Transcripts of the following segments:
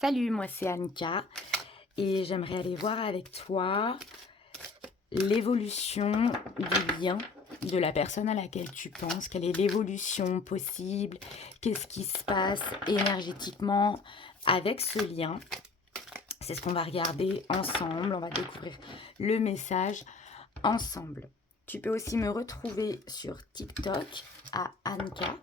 Salut, moi c'est Anka et j'aimerais aller voir avec toi l'évolution du lien de la personne à laquelle tu penses. Quelle est l'évolution possible? Qu'est-ce qui se passe énergétiquement avec ce lien? C'est ce qu'on va regarder ensemble. On va découvrir le message ensemble. Tu peux aussi me retrouver sur TikTok à Anka.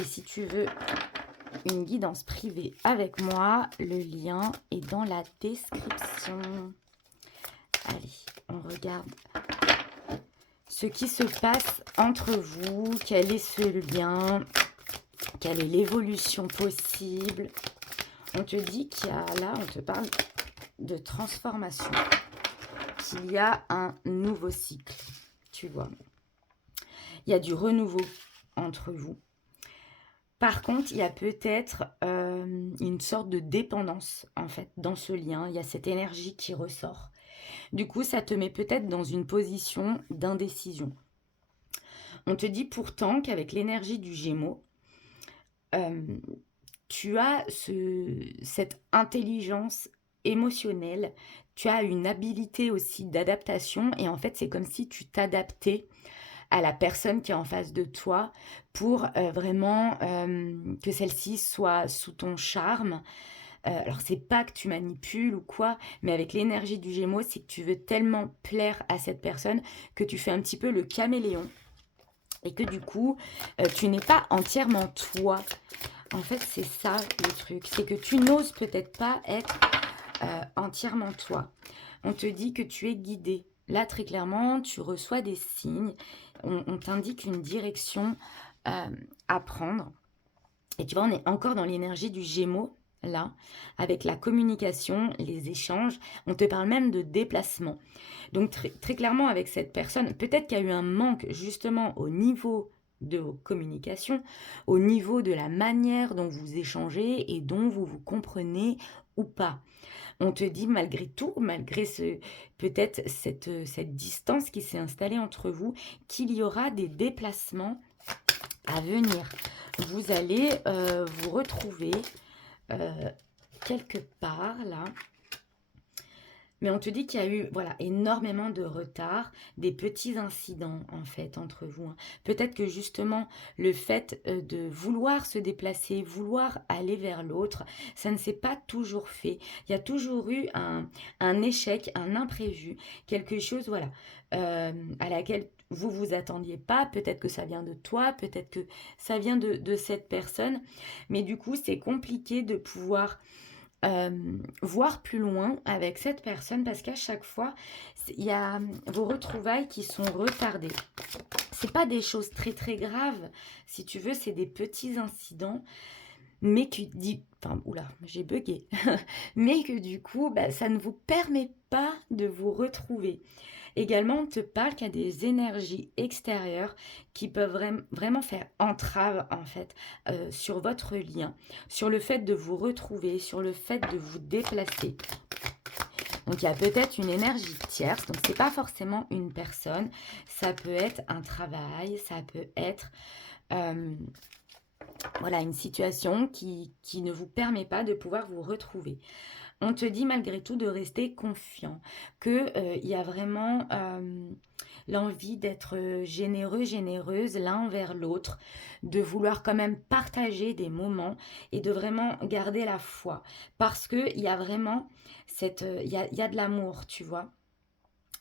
Et si tu veux une guidance privée avec moi, le lien est dans la description. Allez, on regarde ce qui se passe entre vous, quel est ce lien, quelle est l'évolution possible. On te dit qu'il y a là, on te parle de transformation, qu'il y a un nouveau cycle, tu vois. Il y a du renouveau entre vous. Par contre, il y a peut-être une sorte de dépendance, en fait, dans ce lien. Il y a cette énergie qui ressort. Du coup, ça te met peut-être dans une position d'indécision. On te dit pourtant qu'avec l'énergie du Gémeaux, euh, tu as cette intelligence émotionnelle, tu as une habilité aussi d'adaptation et en fait, c'est comme si tu t'adaptais à la personne qui est en face de toi pour vraiment que celle-ci soit sous ton charme. Alors, c'est pas que tu manipules ou quoi, mais avec l'énergie du Gémeaux, c'est que tu veux tellement plaire à cette personne que tu fais un petit peu le caméléon et que du coup, tu n'es pas entièrement toi. En fait, c'est ça le truc, c'est que tu n'oses peut-être pas être entièrement toi. On te dit que tu es guidé. Là, très clairement, tu reçois des signes. On t'indique une direction à prendre. Et tu vois, on est encore dans l'énergie du Gémeaux, là, avec la communication, les échanges. On te parle même de déplacement. Donc, très clairement, avec cette personne, peut-être qu'il y a eu un manque, justement, au niveau de vos communications, au niveau de la manière dont vous échangez et dont vous vous comprenez ou pas. On te dit malgré tout, malgré peut-être cette distance qui s'est installée entre vous, qu'il y aura des déplacements à venir. Vous allez vous retrouver quelque part là. Mais on te dit qu'il y a eu voilà, énormément de retard, des petits incidents en fait entre vous. Hein. Peut-être que justement le fait de vouloir se déplacer, vouloir aller vers l'autre, ça ne s'est pas toujours fait. Il y a toujours eu un échec, un imprévu, quelque chose voilà, à laquelle vous vous attendiez pas. Peut-être que ça vient de toi, peut-être que ça vient de cette personne. Mais du coup, c'est compliqué de pouvoir voir plus loin avec cette personne parce qu'à chaque fois, il y a vos retrouvailles qui sont retardées. C'est pas des choses très très graves, si tu veux, c'est des petits incidents, mais qui dit, enfin, oula, j'ai bugué, mais que du coup, bah, ça ne vous permet pas de vous retrouver. Également, on te parle qu'il y a des énergies extérieures qui peuvent vraiment faire entrave en fait sur votre lien, sur le fait de vous retrouver, sur le fait de vous déplacer. Donc il y a peut-être une énergie tierce, donc c'est pas forcément une personne, ça peut être un travail, ça peut être voilà une situation qui ne vous permet pas de pouvoir vous retrouver. On te dit malgré tout de rester confiant, qu'il y a vraiment l'envie d'être généreux, généreuse l'un envers l'autre, de vouloir quand même partager des moments et de vraiment garder la foi. Parce qu'il y a vraiment il y a de l'amour, tu vois.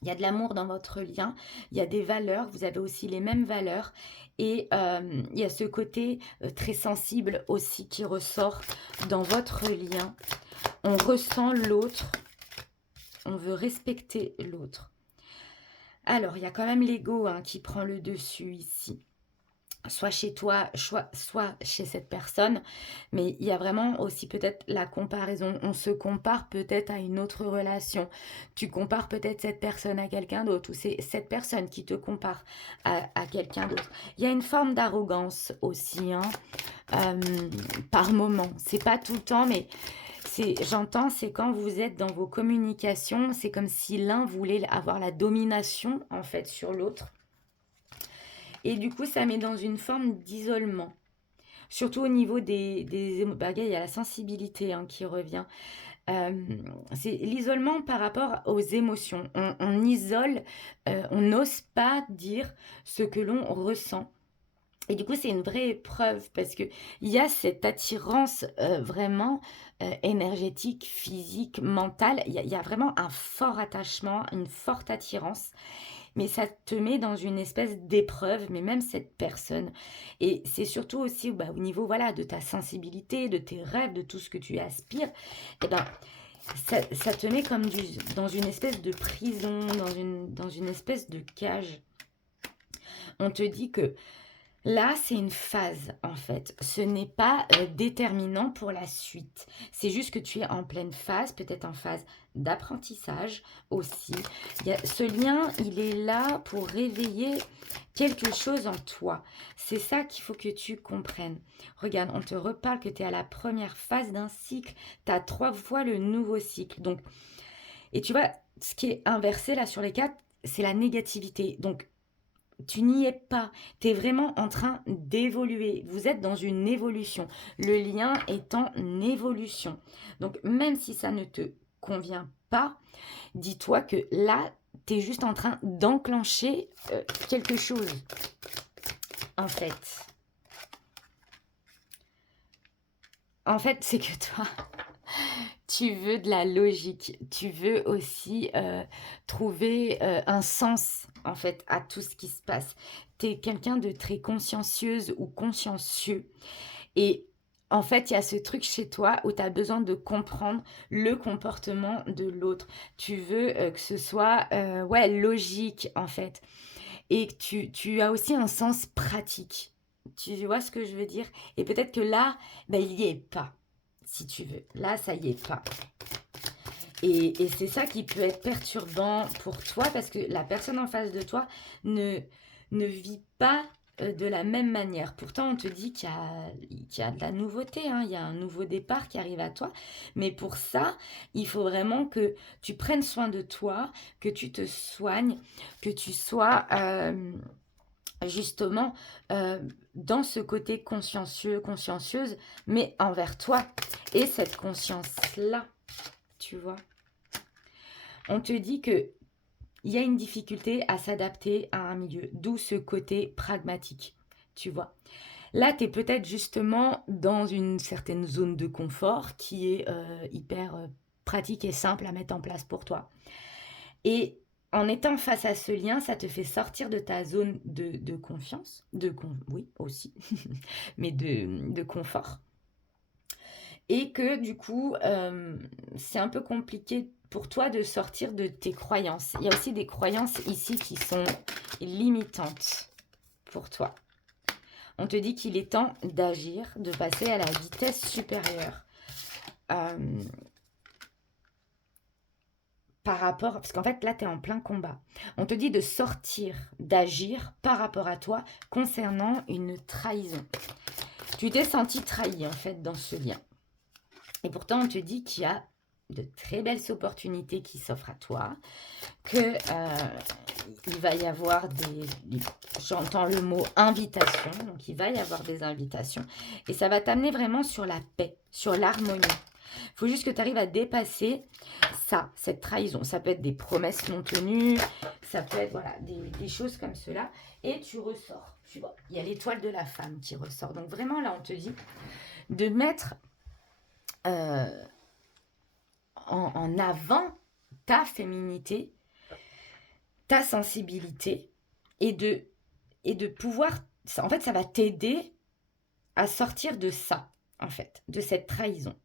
Il y a de l'amour dans votre lien, il y a des valeurs, vous avez aussi les mêmes valeurs et il y a ce côté très sensible aussi qui ressort dans votre lien. On ressent l'autre, on veut respecter l'autre. Alors, il y a quand même l'ego hein, qui prend le dessus ici. Soit chez toi, soit chez cette personne. Mais il y a vraiment aussi peut-être la comparaison. On se compare peut-être à une autre relation. Tu compares peut-être cette personne à quelqu'un d'autre ou c'est cette personne qui te compare à quelqu'un d'autre. Il y a une forme d'arrogance aussi, hein, par moment. C'est pas tout le temps, mais j'entends, c'est quand vous êtes dans vos communications, c'est comme si l'un voulait avoir la domination en fait sur l'autre. Et du coup, ça met dans une forme d'isolement. surtout au niveau bah, il y a la sensibilité hein, qui revient. C'est l'isolement par rapport aux émotions. On isole, on n'ose pas dire ce que l'on ressent. Et du coup, c'est une vraie épreuve parce qu'il y a cette attirance vraiment énergétique, physique, mentale. Il y a vraiment un fort attachement, une forte attirance. Mais ça te met dans une espèce d'épreuve, mais même cette personne. Et c'est surtout aussi bah, au niveau voilà, de ta sensibilité, de tes rêves, de tout ce que tu aspires. Eh ben, ça te met comme dans une espèce de prison, dans une espèce de cage. On te dit que là, c'est une phase, en fait. Ce n'est pas déterminant pour la suite. C'est juste que tu es en pleine phase, peut-être en phase d'apprentissage aussi. Ce lien, il est là pour réveiller quelque chose en toi. C'est ça qu'il faut que tu comprennes. Regarde, on te reparle que tu es à la première phase d'un cycle. Tu as 3 fois le nouveau cycle. Donc, et tu vois, ce qui est inversé là sur les 4, c'est la négativité. Donc, tu n'y es pas. Tu es vraiment en train d'évoluer. Vous êtes dans une évolution. Le lien est en évolution. Donc, même si ça ne te convient pas, dis-toi que là, tu es juste en train d'enclencher quelque chose. En fait. C'est que toi, tu veux de la logique. Tu veux aussi trouver un sens, en fait, à tout ce qui se passe. Tu es quelqu'un de très consciencieuse ou consciencieux. Et en fait, il y a ce truc chez toi où tu as besoin de comprendre le comportement de l'autre. Tu veux que ce soit ouais, logique, en fait. Et que tu as aussi un sens pratique. Tu vois ce que je veux dire? Et peut-être que là, ben, il n'y est pas, si tu veux. Là, ça y est pas. Et c'est ça qui peut être perturbant pour toi parce que la personne en face de toi ne vit pas de la même manière. Pourtant, on te dit qu'il y a de la nouveauté, hein, il y a un nouveau départ qui arrive à toi. Mais pour ça, il faut vraiment que tu prennes soin de toi, que tu te soignes, que tu sois justement dans ce côté consciencieux, consciencieuse, mais envers toi. Et cette conscience-là, tu vois. On te dit que il y a une difficulté à s'adapter à un milieu, d'où ce côté pragmatique, tu vois. Là, tu es peut-être justement dans une certaine zone de confort qui est hyper pratique et simple à mettre en place pour toi. Et en étant face à ce lien, ça te fait sortir de ta zone de confiance, oui aussi, mais de confort. Et que du coup, c'est un peu compliqué pour toi de sortir de tes croyances. Il y a aussi des croyances ici qui sont limitantes pour toi. On te dit qu'il est temps d'agir, de passer à la vitesse supérieure. Par rapport, parce qu'en fait là tu es en plein combat. On te dit de sortir, d'agir par rapport à toi concernant une trahison. Tu t'es senti trahi en fait dans ce lien. Et pourtant, on te dit qu'il y a de très belles opportunités qui s'offrent à toi, que il va y avoir j'entends le mot invitation, donc il va y avoir des invitations, et ça va t'amener vraiment sur la paix, sur l'harmonie. Il faut juste que tu arrives à dépasser ça, cette trahison. Ça peut être des promesses non tenues, ça peut être voilà, des choses comme cela, et tu ressors. Tu vois, il y a l'étoile de la femme qui ressort. Donc vraiment, là, on te dit de mettre en avant ta féminité, ta sensibilité et de pouvoir, en fait ça va t'aider à sortir de ça, en fait, de cette trahison.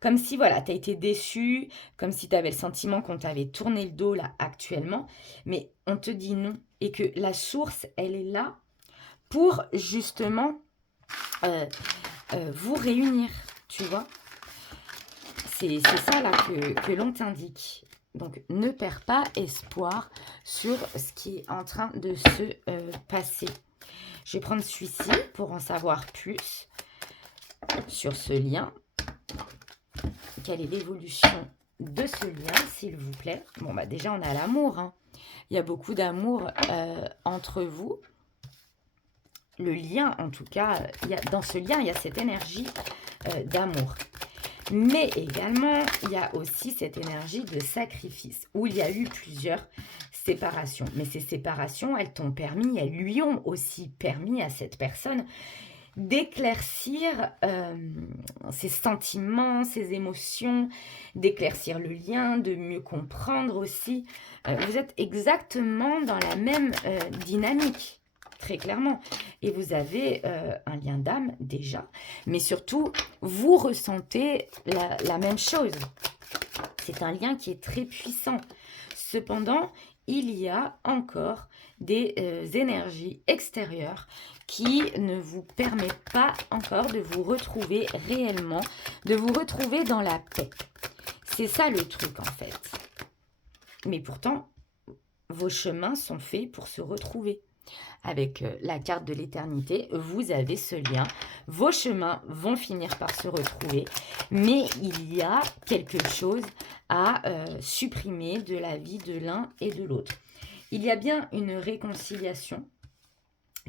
Comme si voilà, tu as été déçue, comme si tu avais le sentiment qu'on t'avait tourné le dos là actuellement, mais on te dit non et que la source elle est là pour justement vous réunir, tu vois. C'est ça là que l'on t'indique. Donc, ne perds pas espoir sur ce qui est en train de se passer. Je vais prendre celui-ci pour en savoir plus sur ce lien. Quelle est l'évolution de ce lien, s'il vous plaît? Bon, bah déjà, on a l'amour. Hein. Il y a beaucoup d'amour entre vous. le lien, en tout cas, dans ce lien, il y a cette énergie d'amour. Mais également, il y a aussi cette énergie de sacrifice, où il y a eu plusieurs séparations. Mais ces séparations, elles t'ont permis, elles lui ont aussi permis à cette personne d'éclaircir ses sentiments, ses émotions, d'éclaircir le lien, de mieux comprendre aussi. Vous êtes exactement dans la même dynamique, très clairement. Et vous avez un lien d'âme déjà, mais surtout, vous ressentez la même chose. C'est un lien qui est très puissant. Cependant, il y a encore des énergies extérieures qui ne vous permettent pas encore de vous retrouver réellement, de vous retrouver dans la paix. C'est ça le truc en fait. Mais pourtant, vos chemins sont faits pour se retrouver. Avec la carte de l'éternité, vous avez ce lien. Vos chemins vont finir par se retrouver. Mais il y a quelque chose à supprimer de la vie de l'un et de l'autre. Il y a bien une réconciliation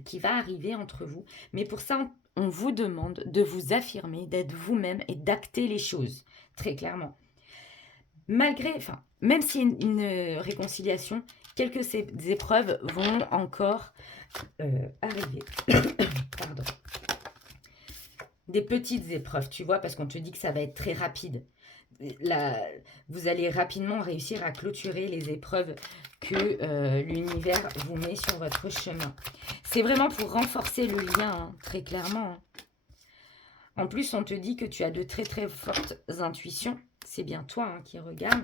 qui va arriver entre vous. Mais pour ça, on vous demande de vous affirmer, d'être vous-même et d'acter les choses, très clairement. Même si une réconciliation, quelques épreuves vont encore arriver. Pardon. Des petites épreuves, tu vois, parce qu'on te dit que ça va être très rapide. Là, vous allez rapidement réussir à clôturer les épreuves que l'univers vous met sur votre chemin. C'est vraiment pour renforcer le lien, hein, très clairement. Hein. En plus, on te dit que tu as de très très fortes intuitions. C'est bien toi hein, qui regarde.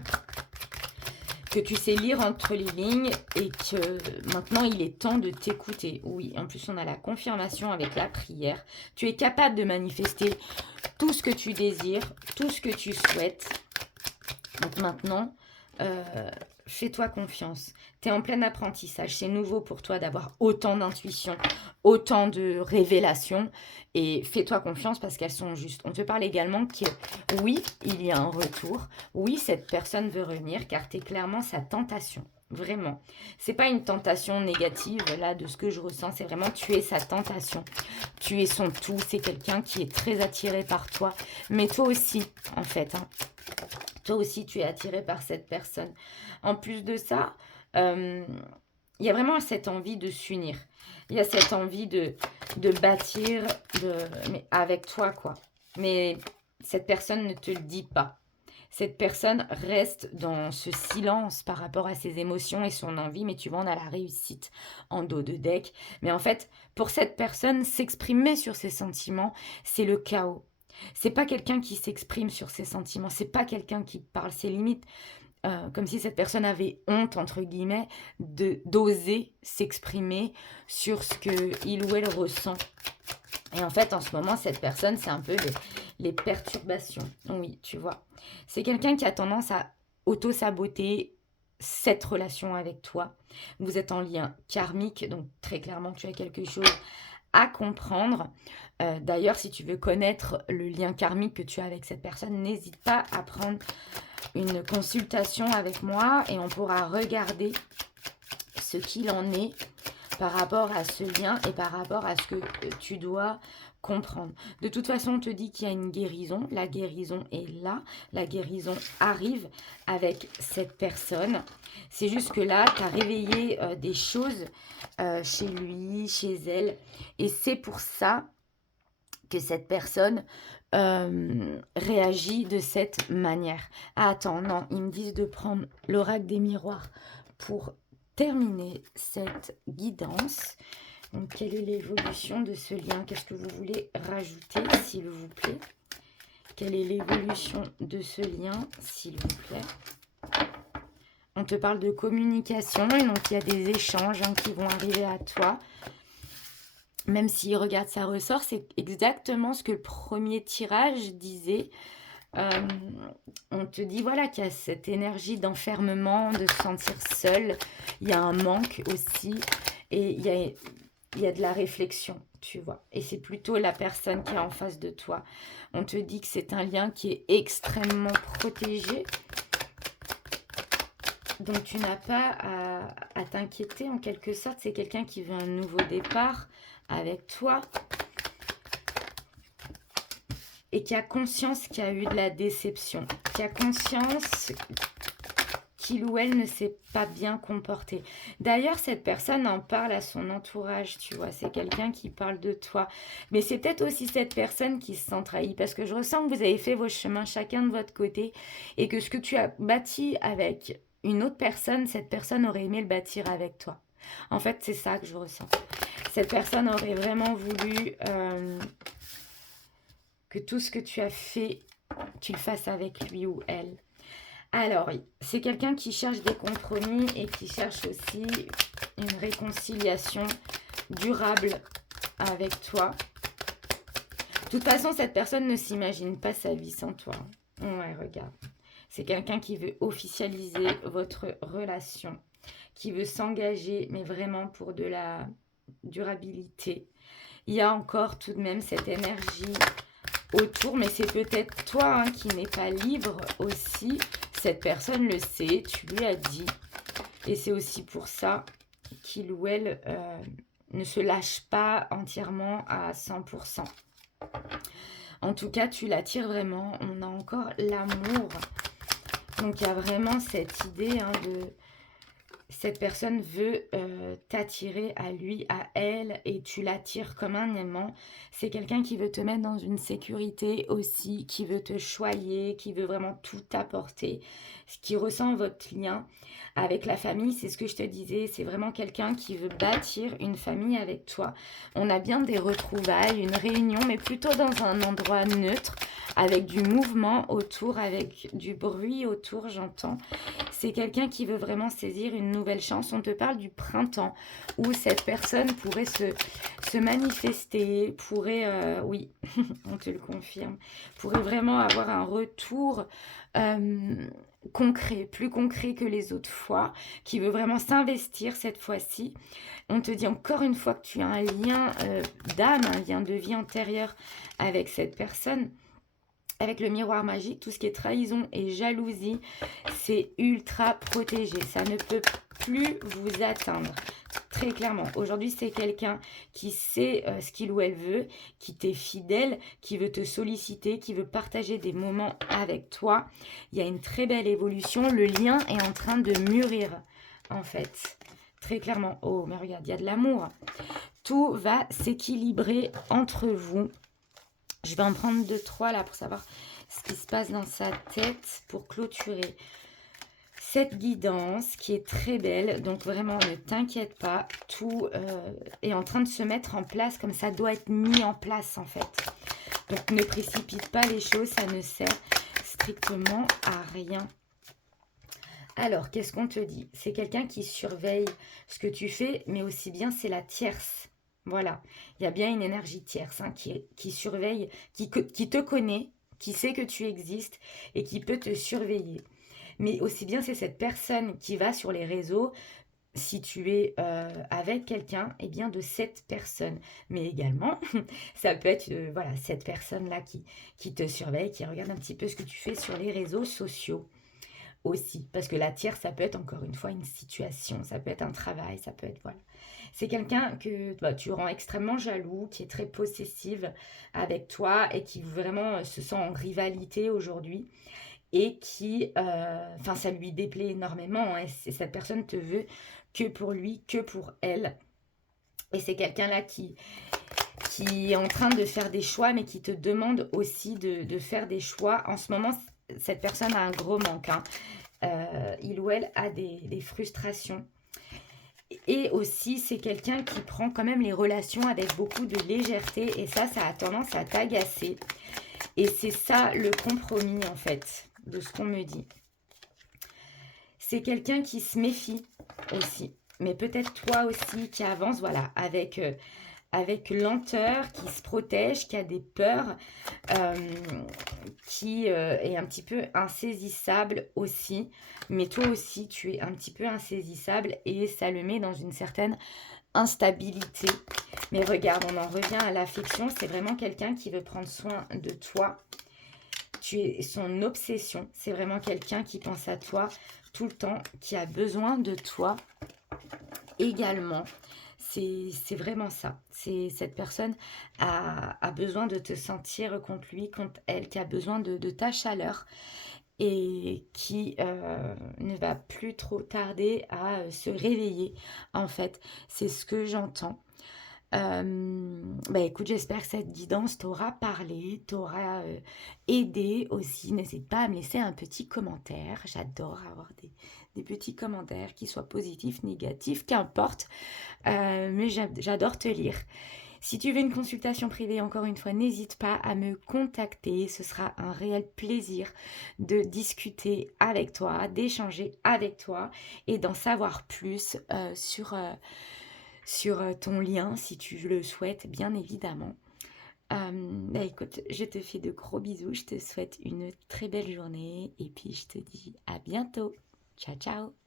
Que tu sais lire entre les lignes et que maintenant il est temps de t'écouter. Oui, en plus on a la confirmation avec la prière. Tu es capable de manifester tout ce que tu désires, tout ce que tu souhaites. Donc maintenant, fais-toi confiance. Tu es en plein apprentissage. C'est nouveau pour toi d'avoir autant d'intuition, autant de révélations. Et fais-toi confiance parce qu'elles sont justes. On te parle également que oui, il y a un retour. Oui, cette personne veut revenir car tu es clairement sa tentation. Vraiment. C'est pas une tentation négative là de ce que je ressens. C'est vraiment tu es sa tentation. Tu es son tout. C'est quelqu'un qui est très attiré par toi. Mais toi aussi, en fait. Hein. Toi aussi, tu es attiré par cette personne. En plus de ça, il y a vraiment cette envie de s'unir. Il y a cette envie de bâtir mais avec toi, quoi. Mais cette personne ne te le dit pas. Cette personne reste dans ce silence par rapport à ses émotions et son envie, mais tu vois, on a la réussite en dos de deck. Mais en fait, pour cette personne, s'exprimer sur ses sentiments, c'est le chaos. C'est pas quelqu'un qui s'exprime sur ses sentiments, c'est pas quelqu'un qui parle, c'est limite comme si cette personne avait honte, entre guillemets, d'oser s'exprimer sur ce qu'il ou elle ressent. Et en fait, en ce moment, cette personne, c'est un peu les perturbations. Oui, tu vois. C'est quelqu'un qui a tendance à auto-saboter cette relation avec toi. Vous êtes en lien karmique, donc très clairement, tu as quelque chose à comprendre. D'ailleurs, si tu veux connaître le lien karmique que tu as avec cette personne, n'hésite pas à prendre une consultation avec moi et on pourra regarder ce qu'il en est par rapport à ce lien et par rapport à ce que tu dois comprendre. De toute façon, on te dit qu'il y a une guérison. La guérison est là. La guérison arrive avec cette personne. C'est juste que là, tu as réveillé des choses chez lui, chez elle. Et c'est pour ça que cette personne réagit de cette manière. Ah, attends, non, ils me disent de prendre l'oracle des miroirs pour terminer cette guidance. Donc, quelle est l'évolution de ce lien? Qu'est-ce que vous voulez rajouter, s'il vous plaît? Quelle est l'évolution de ce lien, s'il vous plaît? On te parle de communication, et donc il y a des échanges hein, qui vont arriver à toi. Même s'il regarde sa ressort, c'est exactement ce que le premier tirage disait. On te dit voilà qu'il y a cette énergie d'enfermement, de se sentir seul. Il y a un manque aussi. Et il y a de la réflexion, tu vois. Et c'est plutôt la personne qui est en face de toi. On te dit que c'est un lien qui est extrêmement protégé. Donc tu n'as pas à t'inquiéter en quelque sorte. C'est quelqu'un qui veut un nouveau départ avec toi et qui a conscience qu'il y a eu de la déception, qui a conscience qu'il ou elle ne s'est pas bien comporté. D'ailleurs, cette personne en parle à son entourage, tu vois. C'est quelqu'un qui parle de toi. Mais c'est peut-être aussi cette personne qui se sent trahie. Parce que je ressens que vous avez fait vos chemins chacun de votre côté. Et que ce que tu as bâti avec une autre personne, cette personne aurait aimé le bâtir avec toi. En fait, c'est ça que je ressens. Cette personne aurait vraiment voulu que tout ce que tu as fait, tu le fasses avec lui ou elle. Alors, c'est quelqu'un qui cherche des compromis et qui cherche aussi une réconciliation durable avec toi. De toute façon, cette personne ne s'imagine pas sa vie sans toi. Ouais, regarde. C'est quelqu'un qui veut officialiser votre relation, qui veut s'engager, mais vraiment pour de la durabilité. Il y a encore tout de même cette énergie autour, mais c'est peut-être toi qui n'es pas libre aussi. Cette personne le sait, tu lui as dit. Et c'est aussi pour ça qu'il ou elle ne se lâche pas entièrement à 100%. En tout cas, tu l'attires vraiment. On a encore l'amour. Donc, il y a vraiment cette idée de... Cette personne veut t'attirer à lui, à elle, et tu l'attires comme un aimant. C'est quelqu'un qui veut te mettre dans une sécurité aussi, qui veut te choyer, qui veut vraiment tout t'apporter, qui ressent votre lien avec la famille. C'est ce que je te disais, c'est vraiment quelqu'un qui veut bâtir une famille avec toi. On a bien des retrouvailles, une réunion, mais plutôt dans un endroit neutre, avec du mouvement autour, avec du bruit autour, j'entends. C'est quelqu'un qui veut vraiment saisir une nouvelle chance. On te parle du printemps où cette personne pourrait se manifester, pourrait, oui, on te le confirme, pourrait vraiment avoir un retour concret, plus concret que les autres fois, qui veut vraiment s'investir cette fois-ci. On te dit encore une fois que tu as un lien d'âme, un lien de vie antérieure avec cette personne. Avec le miroir magique, tout ce qui est trahison et jalousie, c'est ultra protégé. Ça ne peut plus vous atteindre. Très clairement. Aujourd'hui, c'est quelqu'un qui sait ce qu'il ou elle veut, qui t'est fidèle, qui veut te solliciter, qui veut partager des moments avec toi. Il y a une très belle évolution. Le lien est en train de mûrir, en fait. Très clairement. Oh, mais regarde, il y a de l'amour. Tout va s'équilibrer entre vous. Je vais en prendre 2-3 là pour savoir ce qui se passe dans sa tête pour clôturer cette guidance qui est très belle. Donc vraiment, ne t'inquiète pas, tout est en train de se mettre en place comme ça doit être mis en place en fait. Donc ne précipite pas les choses, ça ne sert strictement à rien. Alors, qu'est-ce qu'on te dit? C'est quelqu'un qui surveille ce que tu fais, mais aussi bien c'est la tierce. Voilà, il y a bien une énergie tierce qui surveille, qui te connaît, qui sait que tu existes et qui peut te surveiller. Mais aussi bien c'est cette personne qui va sur les réseaux, si tu es avec quelqu'un, et bien de cette personne. Mais également, ça peut être voilà, cette personne-là qui te surveille, qui regarde un petit peu ce que tu fais sur les réseaux sociaux. Aussi, parce que la tierce, ça peut être encore une fois une situation, ça peut être un travail, ça peut être, voilà. C'est quelqu'un que tu rends extrêmement jaloux, qui est très possessive avec toi et qui vraiment se sent en rivalité aujourd'hui et qui, enfin, ça lui déplaît énormément, hein, et cette personne te veut que pour lui, que pour elle. Et c'est quelqu'un-là qui est en train de faire des choix, mais qui te demande aussi de faire des choix. En ce moment, cette personne a un gros manque. Hein. Il ou elle a des frustrations. Et aussi, c'est quelqu'un qui prend quand même les relations avec beaucoup de légèreté. Et ça a tendance à t'agacer. Et c'est ça le compromis, en fait, de ce qu'on me dit. C'est quelqu'un qui se méfie aussi. Mais peut-être toi aussi qui avance, voilà, avec lenteur, qui se protège, qui a des peurs, qui est un petit peu insaisissable aussi. Mais toi aussi, tu es un petit peu insaisissable et ça le met dans une certaine instabilité. Mais regarde, on en revient à l'affection. C'est vraiment quelqu'un qui veut prendre soin de toi. Tu es son obsession. C'est vraiment quelqu'un qui pense à toi tout le temps, qui a besoin de toi également. C'est vraiment ça. Cette personne a besoin de te sentir contre lui, contre elle, qui a besoin de ta chaleur et qui ne va plus trop tarder à se réveiller, en fait. C'est ce que j'entends. Bah écoute, j'espère que cette guidance t'aura parlé, t'aura aidé aussi. N'hésite pas à me laisser un petit commentaire. J'adore avoir des petits commentaires, qu'ils soient positifs, négatifs, qu'importe. Mais j'adore te lire. Si tu veux une consultation privée, encore une fois, n'hésite pas à me contacter. Ce sera un réel plaisir de discuter avec toi, d'échanger avec toi et d'en savoir plus sur ton lien, si tu le souhaites, bien évidemment. Bah écoute, je te fais de gros bisous, je te souhaite une très belle journée et puis je te dis à bientôt. Ciao, ciao!